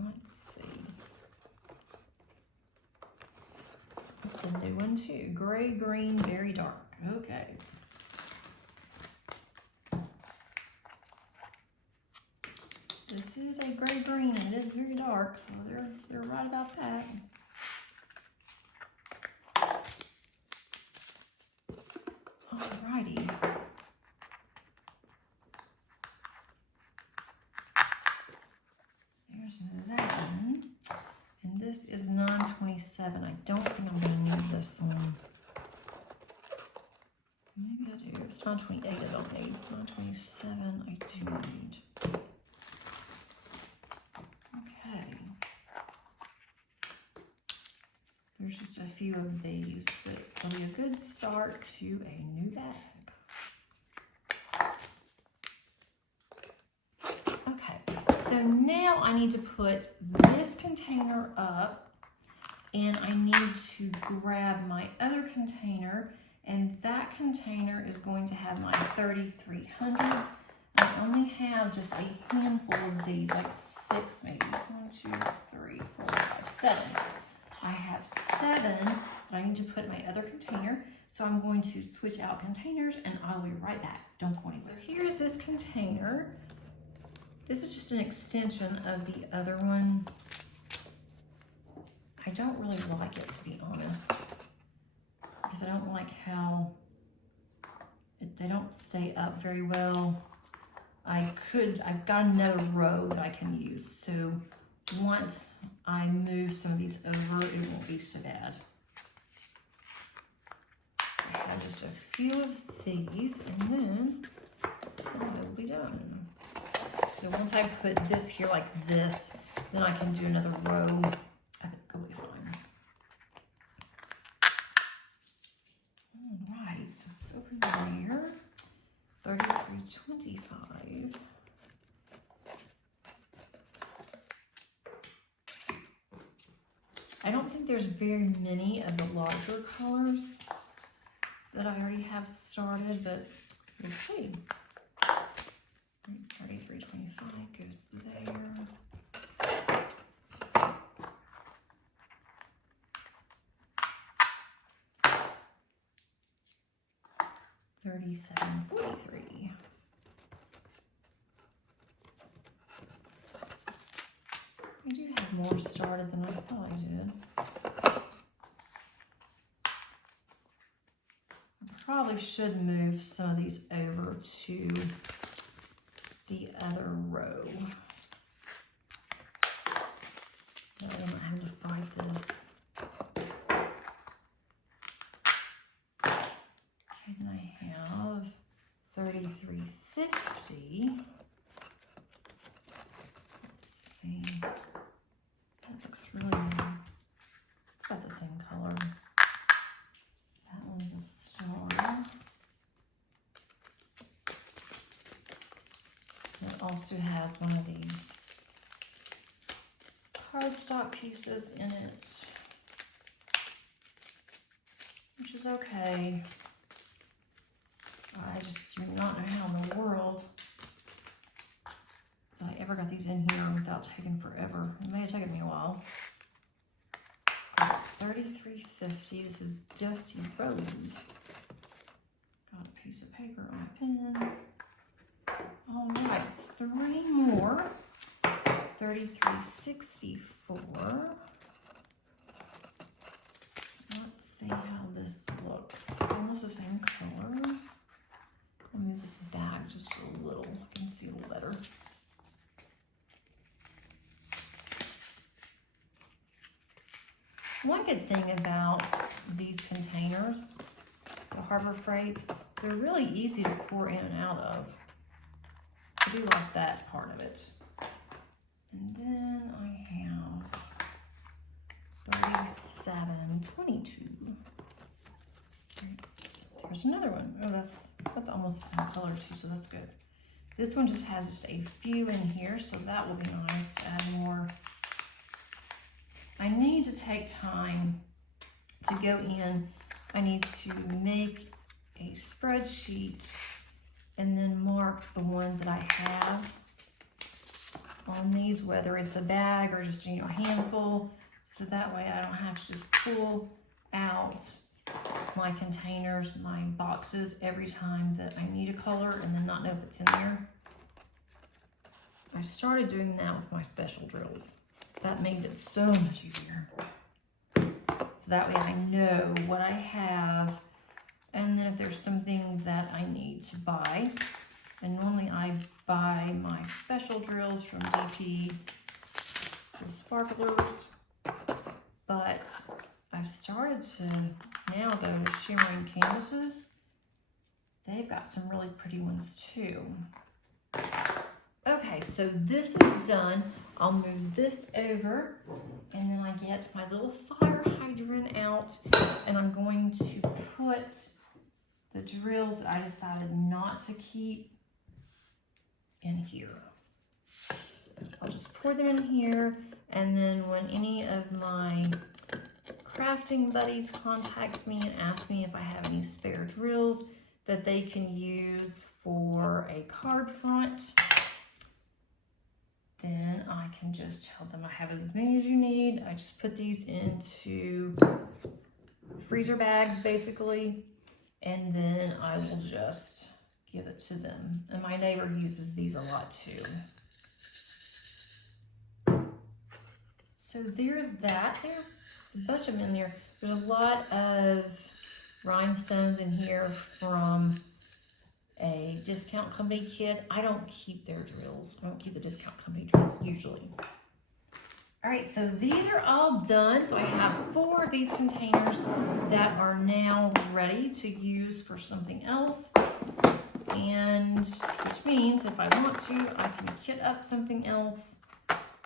Let's see. It's a new one too. Gray, green, very dark. Okay. This is a gray green and it is very dark, so they're right about that. Alrighty. There's that one. And this is 927. I don't think I'm going to need this one. Maybe I do. It's 928 I don't need. 927 I do need. Okay. There's just a few of these, but it'll be a good start to a new bag. Okay, so now I need to put this container up, and I need to grab my other container, and that container is going to have my 3300s. I only have just a handful of these, like 6 maybe. 1, 2, 3, 4, 5, 7. I have 7, but I need to put in my other container. So I'm going to switch out containers and I'll be right back. Don't go anywhere. So here is this container. This is just an extension of the other one. I don't really like it, to be honest, because I don't like how they don't stay up very well. I've got another row that I can use. So once I move some of these over, it won't be so bad. I have just a few of these, and then it'll be done. So once I put this here like this, then I can do another row. I think it'll be fine. All right, so it's over there. 3325. I don't think there's very many of the larger colors that I already have started, but we'll see. 3325 goes there. $37.43. I do have more started than I thought I did. I probably should move some of these over to the other row. So I don't have to fight this. Okay, then I have 3350. Let's see. That looks really, it's got the same color. That one's a star. It also has one of these cardstock pieces in it, which is okay. I just do not know how in the world I ever got these in here without taking forever. It may have taken me a while. $33.50. This is Dusty Rose. Got a piece of paper on a pen. All right, 3 more. $33.64. Let's see how this looks. It's almost the same color. I'll move this back just a little. I can see a little better. One good thing about these containers, the Harbor Freights, they're really easy to pour in and out of. I do like that part of it. And then I have $37.22. There's another one. Oh, that's almost the same color too, so that's good. This one just has just a few in here, so that will be nice to add more. I need to take time to go in. I need to make a spreadsheet and then mark the ones that I have on these, whether it's a bag or just a handful, so that way I don't have to just pull out my containers, my boxes every time that I need a color and then not know if it's in there. I started doing that with my special drills. That made it so much easier. So that way I know what I have, and then if there's something that I need to buy, and normally I buy my special drills from DPD for sparklers, but I've started to now go to shimmering canvases, they've got some really pretty ones too. Okay, so this is done. I'll move this over, and then I get my little fire hydrant out, and I'm going to put the drills that I decided not to keep in here. I'll just pour them in here, and then when any of my crafting buddies contacts me and asks me if I have any spare drills that they can use for a card front, then I can just tell them I have as many as you need. I just put these into freezer bags basically, and then I will just give it to them. And my neighbor uses these a lot too. So there's that. There's a bunch of them in there. There's a lot of rhinestones in here from a discount company kit. I don't keep their drills. I don't keep the discount company drills usually. All right, so these are all done. So I have 4 of these containers that are now ready to use for something else. And which means if I want to, I can kit up something else.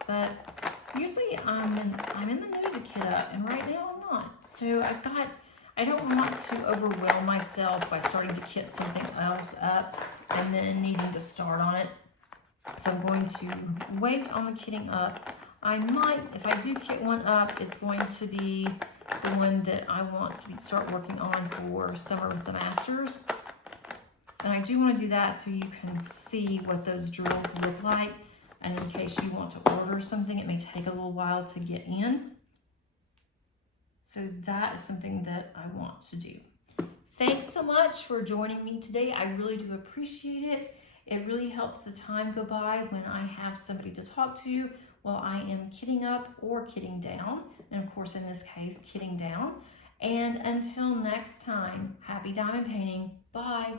But usually I'm in the mood to kit up, and right now I'm not. So I don't want to overwhelm myself by starting to kit something else up and then needing to start on it. So I'm going to wait on the kitting up. I might, if I do kit one up, it's going to be the one that I want to start working on for Summer with the Masters. And I do want to do that so you can see what those drills look like. And in case you want to order something, it may take a little while to get in. So that is something that I want to do. Thanks so much for joining me today. I really do appreciate it. It really helps the time go by when I have somebody to talk to while I am kitting up or kitting down. And of course, in this case, kitting down. And until next time, happy diamond painting. Bye.